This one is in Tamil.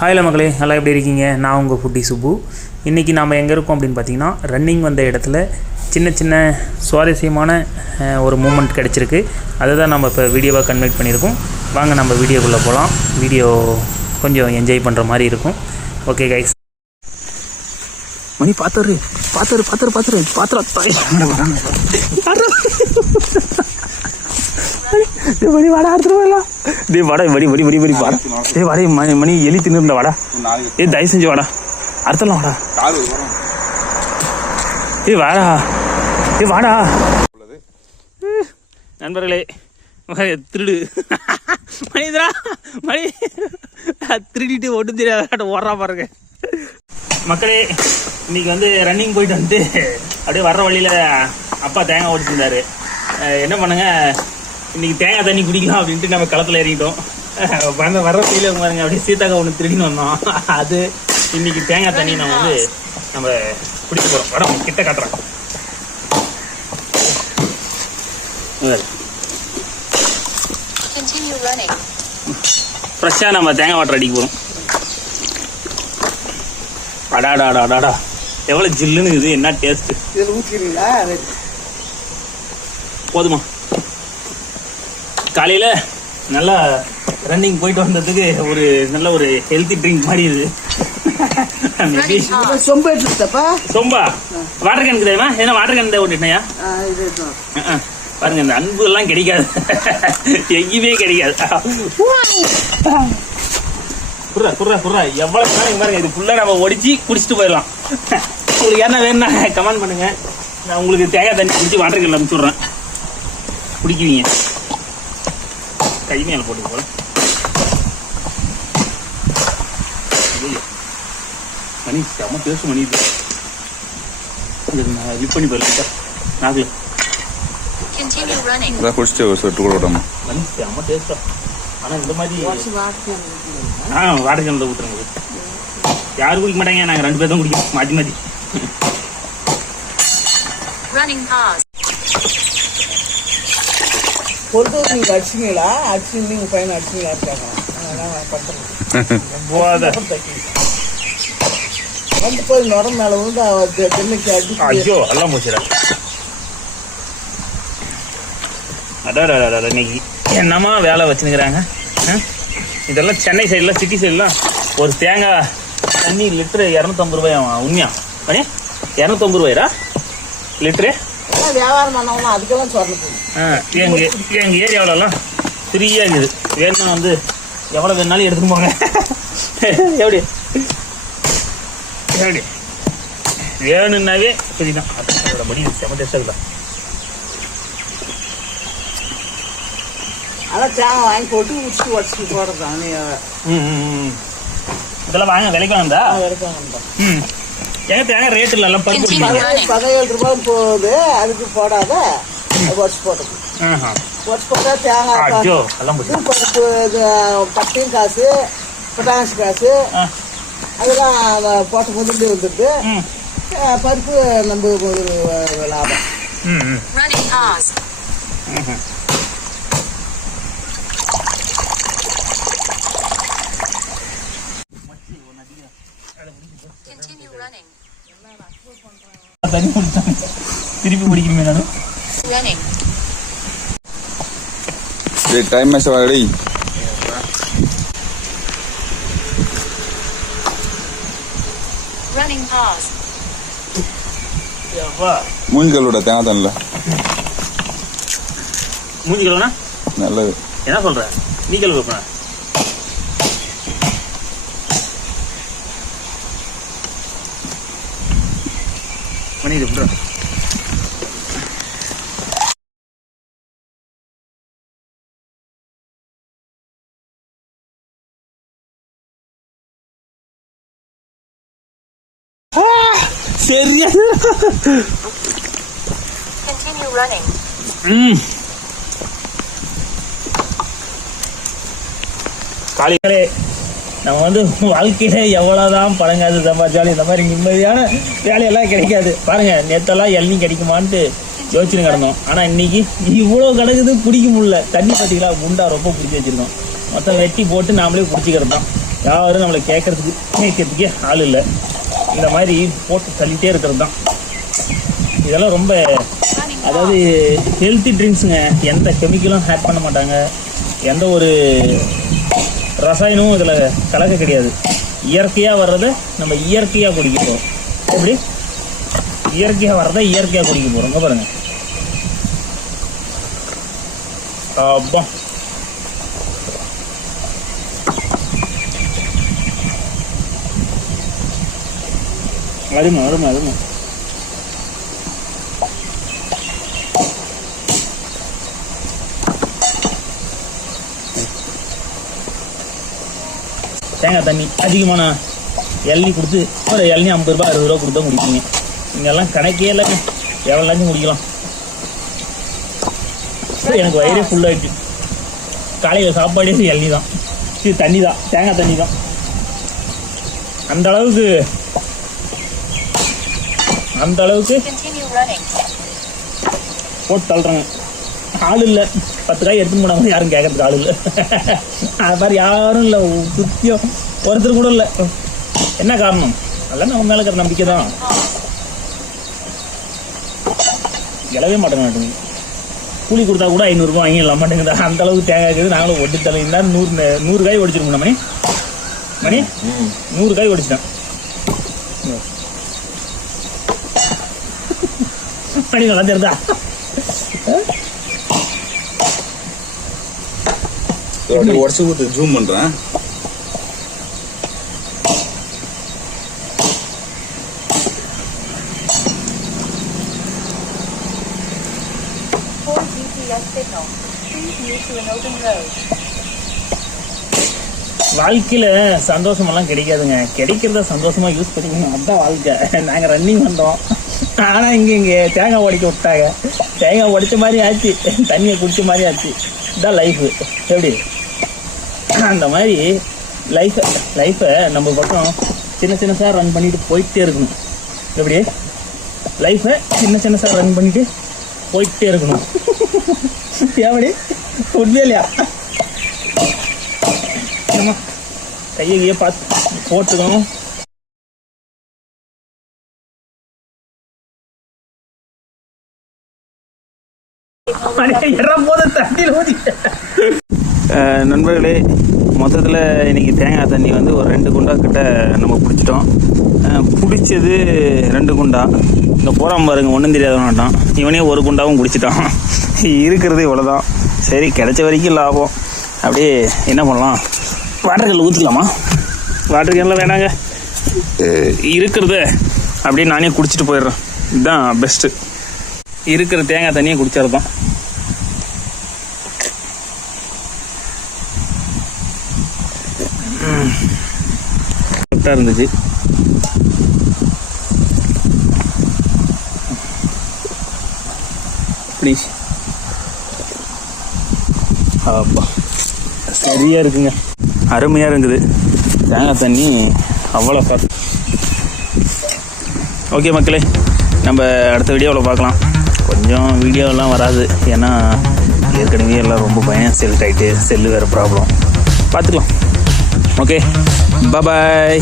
ஹாய்ல மக்களே, நல்லா எப்படி இருக்கீங்க? நான் உங்கள் ஃபுட்டி சுப்பு. இன்றைக்கி நாம் எங்கே இருக்கோம் அப்படின்னு பார்த்தீங்கன்னா, ரன்னிங் வந்த இடத்துல சின்ன சின்ன சுவாரஸ்யமான ஒரு மூமெண்ட் கிடச்சிருக்கு. அதை தான் நம்ம இப்போ வீடியோவாக கன்வெர்ட் பண்ணியிருக்கோம். வாங்க நம்ம வீடியோக்குள்ளே போகலாம். வீடியோ கொஞ்சம் என்ஜாய் பண்ணுற மாதிரி இருக்கும். Okay guys. மணி பார்த்துரு மணி வாடா அடுத்துட்டு போயிடலாம். டே வாடா வடி வாடா. டே வாடா மணி எலி தின்னுருந்தா வாடா. ஏ தயவு செஞ்சு வாடா, அடுத்தலாம் வாடா. ஏ வாடா நண்பர்களே. திருடு மணிதரா மணி திருடிட்டு ஒட்டு தெரியாத ஓடுறா பாருங்க மக்களே. இன்னைக்கு வந்து ரன்னிங் போயிட்டு வந்து அப்படியே வர்ற வழியில் அப்பா தேங்காய் ஓடிச்சிருந்தாரு. என்ன பண்ணுங்க, இன்னைக்கு தேங்காய் தண்ணி குடிக்கலாம் அப்படின்ட்டு நம்ம களத்தில் இறங்கிட்டோம். வர்ற வழியில் பாருங்க அப்படியே சீத்தாக்காய் ஒன்று திருடின்னு வந்தோம். அது இன்னைக்கு தேங்காய் தண்ணி நம்ம வந்து நம்ம குடிக்க போகிறோம். வடம் கிட்ட காட்டுறோம். ஃப்ரெஷ்ஷாக நம்ம தேங்காய் வாட்டர் அடிக்க போகிறோம். அடாடாடாடாடா எவ்வளோ ஜில்லுன்னு இது, என்ன டேஸ்ட்டு. போதுமா? காலையில் நல்லா ரன்னிங் போயிட்டு வந்ததுக்கு ஒரு நல்ல ஒரு ஹெல்த்தி ட்ரிங்க் மாதிரி இது. சொம்பா வாட்டர் கேன் கிடையாதுமா? ஏன்னா வாட்டர் கேன் தான் ஓட்டிட்டேயா பாருங்க. இந்த அன்பு எல்லாம் கிடைக்காது, எங்கேயுமே கிடைக்காது. குர்ரா எவ்வளவு பாருங்க. இது ஃபுல்லா நம்ம ஒடிச்சு குடிச்சிட்டு போயிடலாம். உங்களுக்கு என்ன வேணும்னா கமெண்ட் பண்ணுங்க. நான் உங்களுக்கு தேங்காய் தண்ணி குடிச்சு வாட்டர் கேன்ல அனுப்பிச்சுடுறேன், குடிக்குவீங்க. கை மேல போட்டு போல மணி செம்ம டேஸ்ட். மணி லிப் பண்ணி பாருங்க நாக்கு குடிச்சிட்டு ஒரு சொட்டு கூட விடாம. மணி செம்ம டேஸ்டா. ஆனா இந்த மாதிரி வாட்டர் கேன்ல ஊத்துறேங்க. யாரும் குடிக்க மாட்டாங்க, நாங்க 2 பேர் தான் குடிக்கோம் மாத்தி மாத்தி. பொறுத்து நீங்க அடிச்சிங்களா? அடிச்சு நீங்க பையன் அடிச்சிங்களா இருக்காங்க. வந்து போய் நுரம் மேல வந்து தென்னைக்கு அடி. ஐயோ எல்லாம் போச்சுடா. அடாடா இன்னைக்கு என்னமா வேலை வச்சுனுக்குறாங்க. இதெல்லாம் சென்னை சைடுல, சிட்டி சைடுலாம் ஒரு தேங்காய் தண்ணி லிட்டரு 250 ரூபாய். உண்மையா பண்ணி 250 ரூபாய்டா லிட்டரு. வியாபாரம் பண்ணவங்க அதுக்கெல்லாம் சொல்லணும். எங்க ஏரியாவிலலாம் ஃப்ரீயா இருக்குது. வேணும்னா வந்து எவ்வளவு வேணாலும் எடுத்துட்டு போங்க. எப்படி வேணும்னாவே சரிதான். அதோட படி செம டேஸ்டா இருக்குதா. அதான் தேங்காய் வாங்கி போட்டு உடிச்சு உடச்சு போடுறதான். இதெல்லாம் வாங்க விலைக்கு வாங்கடா. எங்க தேங்காய் ரேட் இல்ல, 17 ரூபாய் போகுது. அதுக்கு போடாத உடச்சு போட்டது. உடச்சு போட்டா தேங்காய் பருப்பு, பட்டையும் காசு, பொட்டாசி காசு அதெல்லாம் போட்ட முதல்ல வந்துடுது. பருப்பு நம்ம ஒரு லாபம். திருப்பி பிடிக்குமே நானு. டைம் மேட்ச் வாடி. மூஞ்சி கழுவிட தேங்காய் தண்ணில. மூஞ்சி கழுவுனா நல்லது. என்ன சொல்ற நீ? கழுவு மணி இது bro. சரியா continue running. காலையிலே நம்ம வந்து வாழ்க்கையில எவ்வளவுதான் பழங்காது சம்பாதிச்சாலும் இந்த மாதிரி நிம்மதியான வேலையெல்லாம் கிடைக்காது. பாருங்க, நேத்தெல்லாம் இளநீ கிடைக்குமான்ட்டு யோசிச்சுன்னு கிடந்தோம். ஆனா இன்னைக்கு இவ்வளவு கிடக்குது, குடிக்க முடியல. தண்ணி பார்த்தீங்களா, குண்டா ரொம்ப பிடிச்சி வச்சிருக்கோம். மொத்தம் வெட்டி போட்டு நாமளே குடிச்சிக்கிறோம். யாரும் நம்மளை கேட்கறதுக்கே ஆள் இல்லை. இந்த மாதிரி போட்டு தள்ளிட்டே இருக்கிறது தான். இதெல்லாம் ரொம்ப அதாவது ஹெல்த்தி ட்ரிங்க்ஸுங்க. எந்த கெமிக்கலும் ஆட் பண்ண மாட்டாங்க, எந்த ஒரு ரசாயனமும் இதில் கலக்க கிடையாது. இயற்கையாக வர்றதை நம்ம இயற்கையாக குடிக்க போகிறோம். எப்படி இயற்கையாக வர்றதை இயற்கையாக குடிக்க போகிறோம். இங்கே பாருங்க. அப்பா அருமை. தேங்காய் தண்ணி அதிகமான இளநீ கொடுத்து ஒரு இளநீ 50 ரூபா 60 ரூபா கொடுத்தா குடிப்பீங்க. இங்கெல்லாம் கணக்கே இல்லைங்க, எவ்வளோனாச்சும் குடிக்கலாம். எனக்கு வயிறே ஃபுல்லாகிடுச்சு. காலையில் சாப்பாடே இளநீ தான், இது தண்ணி தான், தேங்காய் தண்ணி தான். அந்த அளவுக்கு போட்டு தள்ளுறாங்க. ஆள் இல்லை, 10 காய் எடுத்துன்னு போனாங்க, யாரும் கேட்கறதுக்கு ஆள் இல்லை. அது மாதிரி யாரும் இல்லை, சுத்தியம் ஒருத்தர் கூட இல்லை. என்ன காரணம்? அதெல்லாம் நம்ம மேலே இருக்கிற நம்பிக்கை தான். இலவே மாட்டேங்க. கூலி கொடுத்தா கூட 500 ரூபா வாங்கிடலாம் மாட்டேங்குது. அந்த அளவுக்கு தேங்காய் இருக்குது. நாங்களும் ஒட்டி தலை இருந்தால் 100 காய் ஒடிச்சிருக்கோம். மணி 100 காய் ஒடிச்சிட்டேன். மணி நல்லா தெரியுதா? உடச்சு ஊத்து ஜூம் பண்றேன். வாழ்க்கையில சந்தோஷமெல்லாம் கிடைக்காதுங்க. கிடைக்கிறத சந்தோஷமா யூஸ் பண்ணிக்கணும், அதுதான் வாழ்க்கை. நாங்க ரன்னிங் பண்றோம், ஆனா இங்க தேங்காய் உடைக்க விட்டாங்க. தேங்காய் உடைச்ச மாதிரி ஆச்சு, தண்ணியை குடிச்ச மாதிரி ஆச்சு. இதான் லைஃப். எப்படி அந்த மாதிரி லைஃப்பை நம்ம பக்கம் சின்ன ரன் பண்ணிட்டு போயிட்டே இருக்கணும். எப்படி லைஃப்பை சின்ன ரன் பண்ணிட்டு போயிட்டே இருக்கணும். எப்படி உண்மையிலையா? கையை பார்த்து போட்டுக்கணும். நண்பர்களே, மொத்தத்தில் இன்னைக்கு தேங்காய் தண்ணி வந்து ஒரு 2 குண்டா கிட்ட நம்ம பிடிச்சிட்டோம். பிடிச்சது 2 குண்டா. இங்கே போகிறான் பாருங்க, ஒன்றும் தெரியாத மாட்டான். இவனே 1 குண்டாவும் குடிச்சிட்டான். இருக்கிறது இவ்வளோதான். சரி, கிடைச்ச வரைக்கும் லாபம். அப்படியே என்ன பண்ணலாம், வாட்டர் கேனில் ஊற்றிக்கலாமா? வாட்டர் கேனில் வேணாங்க, இருக்கிறத அப்படியே நானே குடிச்சிட்டு போயிடுறேன். இதுதான் பெஸ்ட்டு. இருக்கிற தேங்காய் தண்ணியை குடிச்சது தான். கரெக்டாக இருந்துச்சு. ப்ளீஸ். அப்பா சரியாக இருக்குங்க, அருமையாக இருக்குது தேங்காய் தண்ணி. அவ்வளோ சார். ஓகே மக்களே, நம்ம அடுத்த வீடியோவில் பார்க்கலாம். கொஞ்சம் வீடியோலாம் வராது, ஏன்னா ஏற்கனவே எல்லாம் ரொம்ப பயம் செல் ஆகிட்டு, செல்லு வேறு ப்ராப்ளம். பார்த்துக்கலாம். ஓகே, பாய்.